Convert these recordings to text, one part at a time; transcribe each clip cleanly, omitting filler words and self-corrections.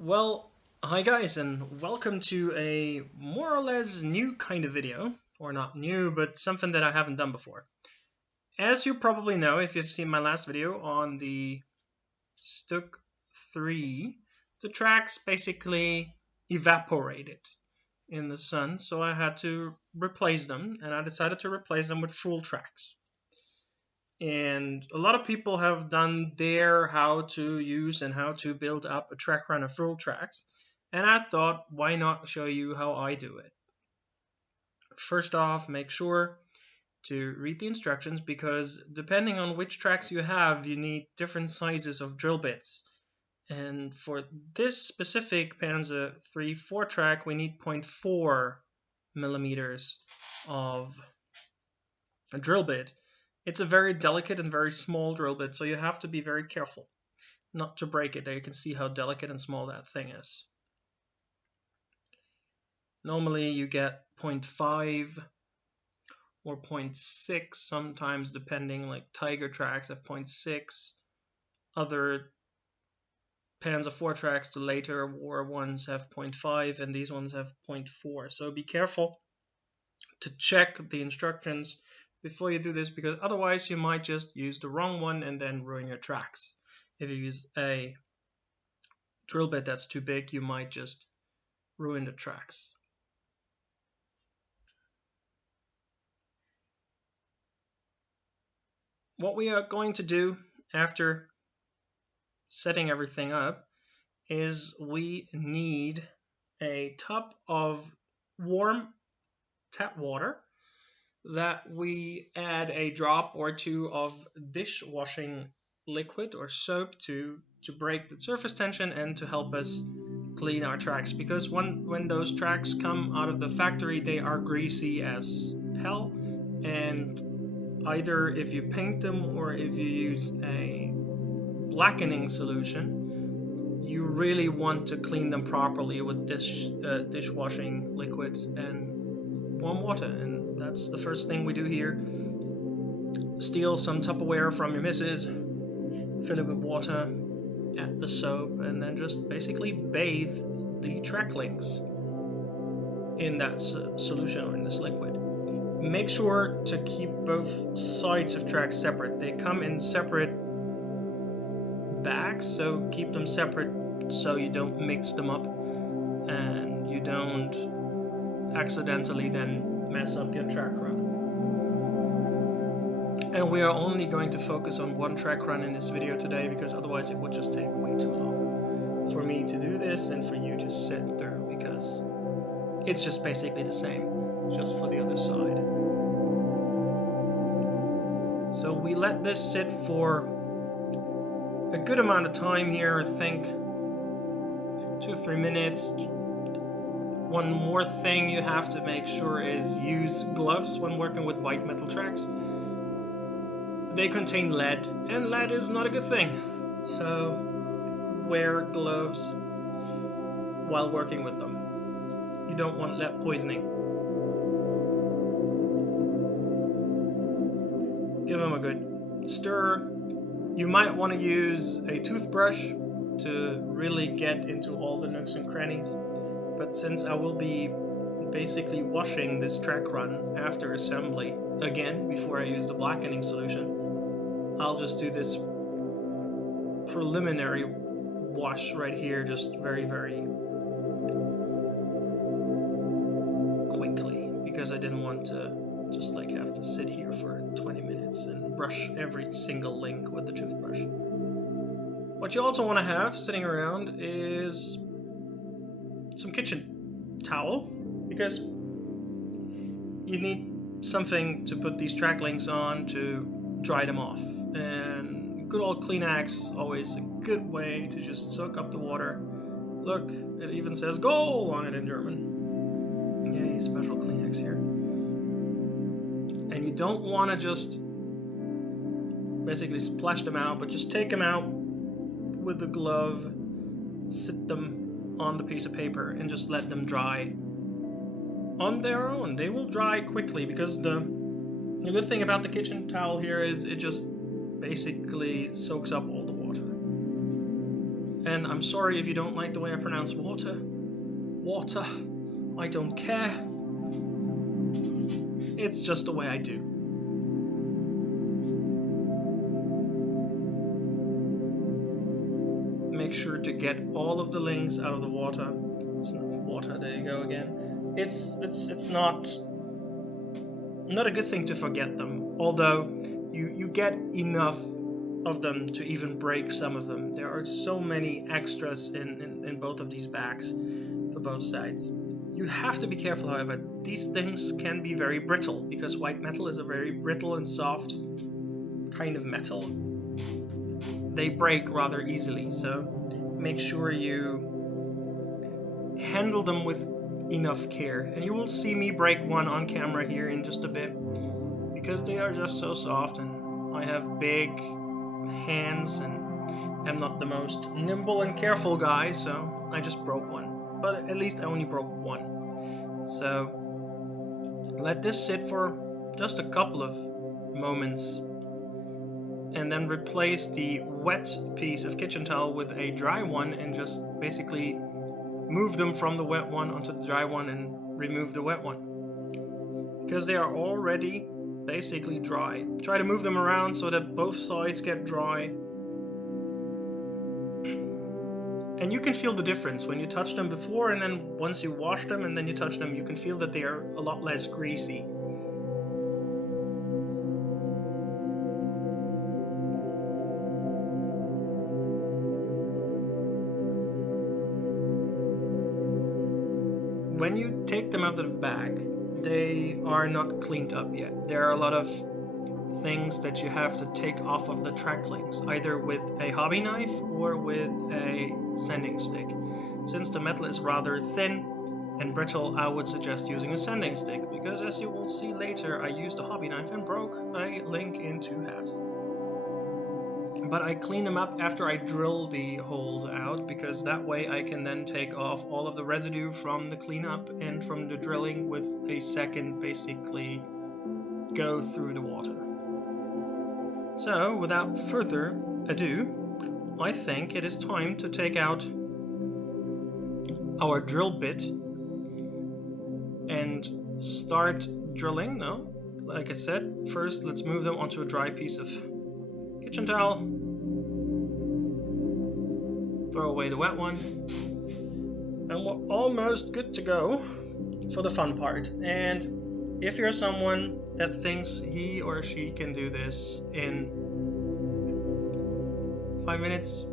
Well, hi guys, and welcome to a more or less new kind of video, or not new, but something that I haven't done before. As you probably know, if you've seen my last video on the Stuck 3, the tracks basically evaporated in the sun, so I had to replace them, and I decided to replace them with Friul tracks. And a lot of people have done their how to use and how to build up a track run of Friul tracks, and I thought, why not show you how I do it? First off, make sure to read the instructions, because depending on which tracks you have, you need different sizes of drill bits. And for this specific Panzer 3-4 track, we need 0.4 millimeters of a drill bit. It's a very delicate and very small drill bit, so you have to be very careful not to break it. There you can see how delicate and small that thing is. Normally you get 0.5 or 0.6, sometimes depending, like Tiger tracks have 0.6, other Panzer 4 tracks, the later war ones, have 0.5, and these ones have 0.4. So be careful to check the instructions before you do this, because otherwise you might just use the wrong one and then ruin your tracks. If you use a drill bit that's too big, you might just ruin the tracks. What we are going to do after setting everything up is we need a tub of warm tap water that we add a drop or two of dishwashing liquid or soap to break the surface tension and to help us clean our tracks, because when those tracks come out of the factory, they are greasy as hell, and either if you paint them or if you use a blackening solution, you really want to clean them properly with dishwashing liquid and warm water. And that's the first thing we do here. Steal some Tupperware from your missus, fill it with water, add the soap, and then just basically bathe the track links in that solution or in this liquid. Make sure to keep both sides of tracks separate. They come in separate bags, so keep them separate so you don't mix them up and you don't accidentally then mess up your track run. And we are only going to focus on one track run in this video today, because otherwise it would just take way too long for me to do this and for you to sit through, because it's just basically the same, just for the other side. So we let this sit for a good amount of time here, I think 2-3 minutes. One more thing you have to make sure is use gloves when working with white metal tracks. They contain lead, and lead is not a good thing, so wear gloves while working with them. You don't want lead poisoning. Give them a good stir. You might want to use a toothbrush to really get into all the nooks and crannies, but since I will be basically washing this track run after assembly again before I use the blackening solution, I'll just do this preliminary wash right here, just very quickly, because I didn't want to just like have to sit here for 20 minutes and brush every single link with the toothbrush. What you also want to have sitting around is some kitchen towel, because you need something to put these track links on to dry them off, and good old Kleenex, always a good way to just soak up the water. Look, it even says "Go" on it in German. Yay, special Kleenex here. And you don't want to just basically splash them out, but just take them out with the glove, sit them on the piece of paper, and just let them dry on their own. They will dry quickly, because the good thing about the kitchen towel here is it just basically soaks up all the water. And I'm sorry if you don't like the way I pronounce water. Water. I don't care. It's just the way I do. Make sure to get all of the links out of the water. It's not water. There you go again. It's not a good thing to forget them. Although you get enough of them to even break some of them. There are so many extras in both of these bags for both sides. You have to be careful, however. These things can be very brittle because white metal is a very brittle and soft kind of metal. They break rather easily, so make sure you handle them with enough care. And you will see me break one on camera here in just a bit because they are just so soft, and I have big hands and I'm not the most nimble and careful guy, so I just broke one. But at least I only broke one. So let this sit for just a couple of moments and then replace the wet piece of kitchen towel with a dry one and just basically move them from the wet one onto the dry one and remove the wet one because they are already basically dry. Try to move them around so that both sides get dry. And you can feel the difference when you touch them before and then once you wash them and then you touch them, you can feel that they are a lot less greasy. When you take them out of the bag, they are not cleaned up yet. There are a lot of things that you have to take off of the track links, either with a hobby knife or with a sanding stick. Since the metal is rather thin and brittle, I would suggest using a sanding stick, because as you will see later, I used a hobby knife and broke a link in two halves. But I clean them up after I drill the holes out, because that way I can then take off all of the residue from the cleanup and from the drilling with a second basically go through the water. So without further ado, I think it is time to take out our drill bit and start drilling. No, like I said, first let's move them onto a dry piece of kitchen towel, throw away the wet one, and we're almost good to go for the fun part. And if you're someone that thinks he or she can do this in 5 minutes,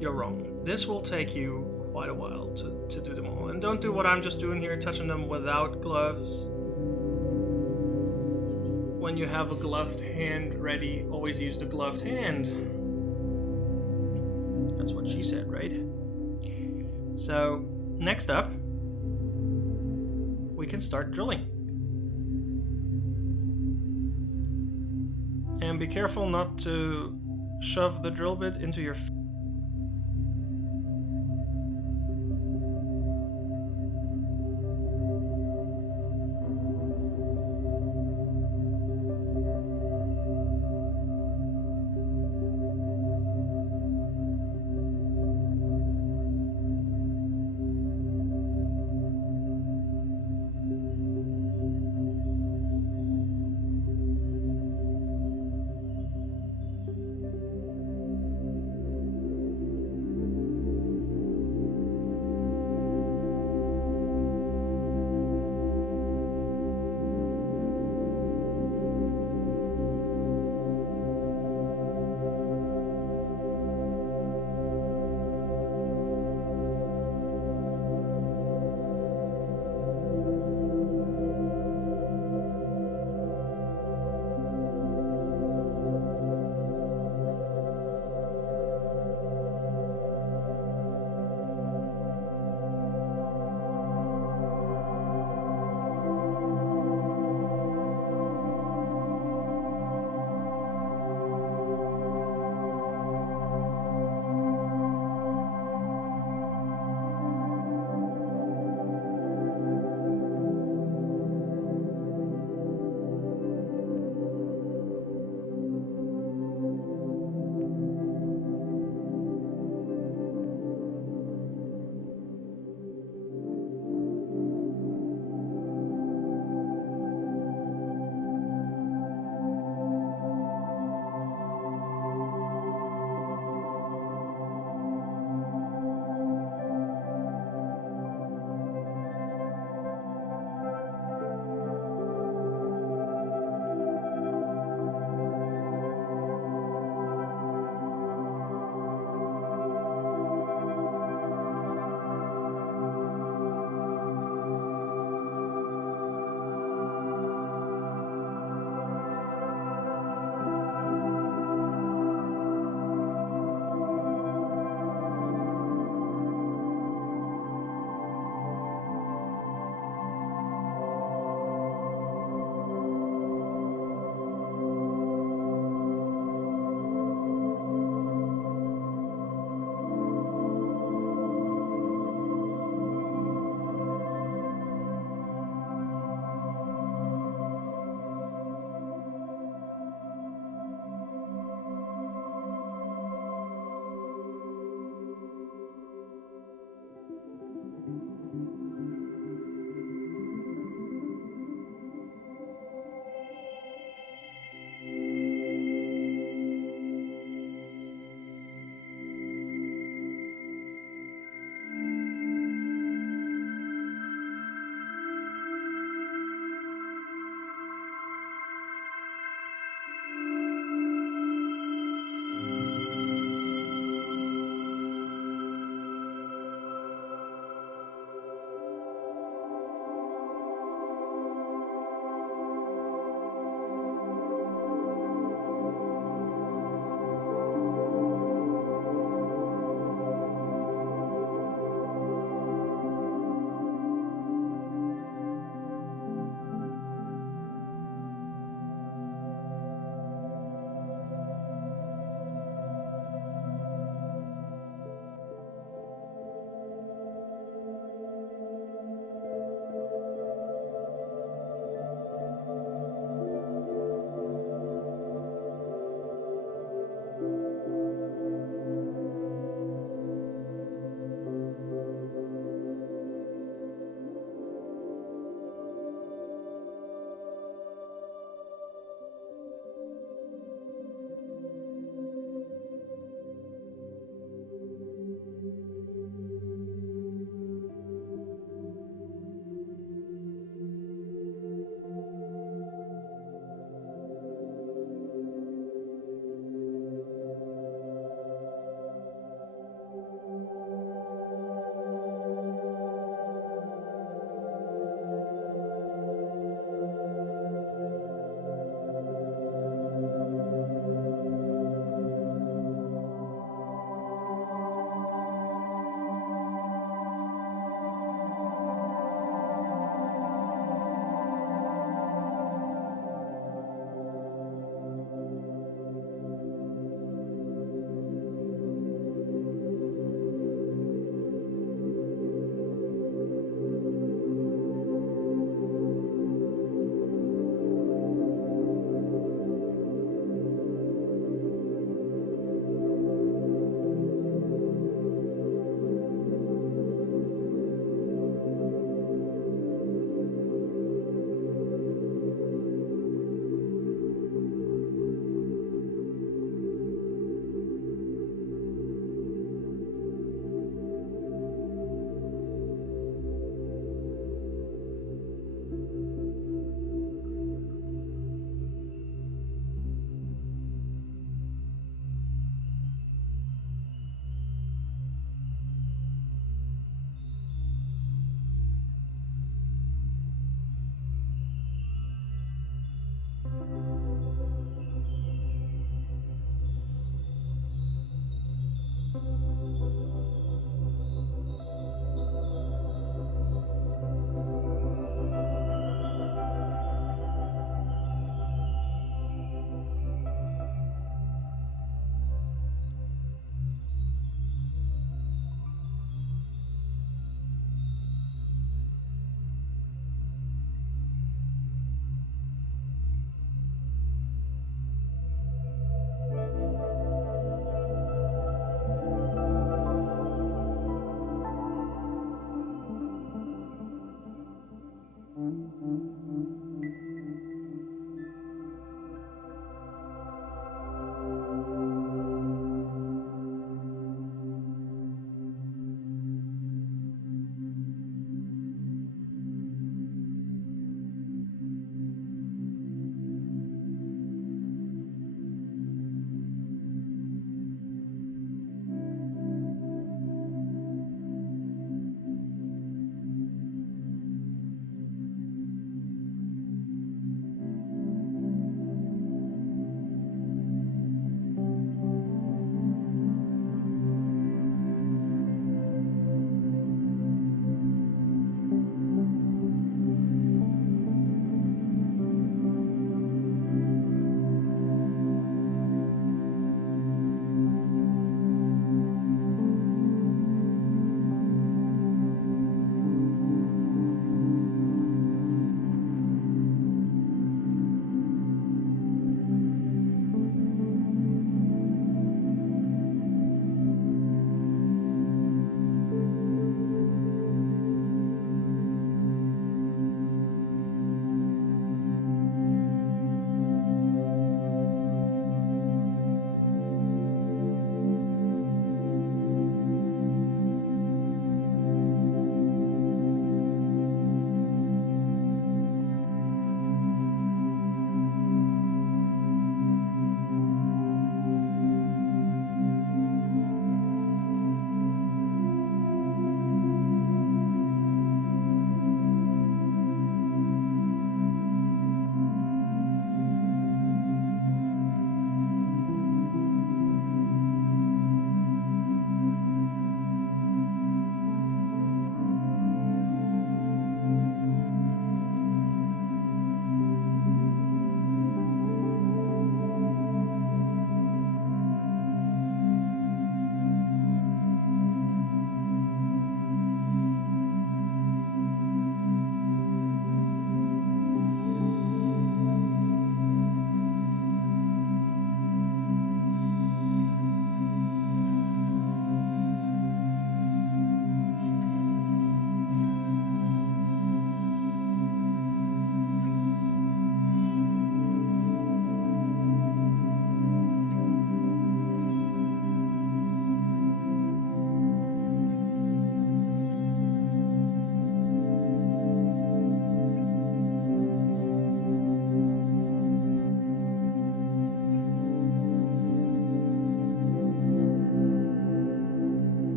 you're wrong. This will take you quite a while to do them all. And don't do what I'm just doing here, touching them without gloves. When you have a gloved hand ready, always use the gloved hand. That's what she said, right? So next up, we can start drilling. And be careful not to shove the drill bit into your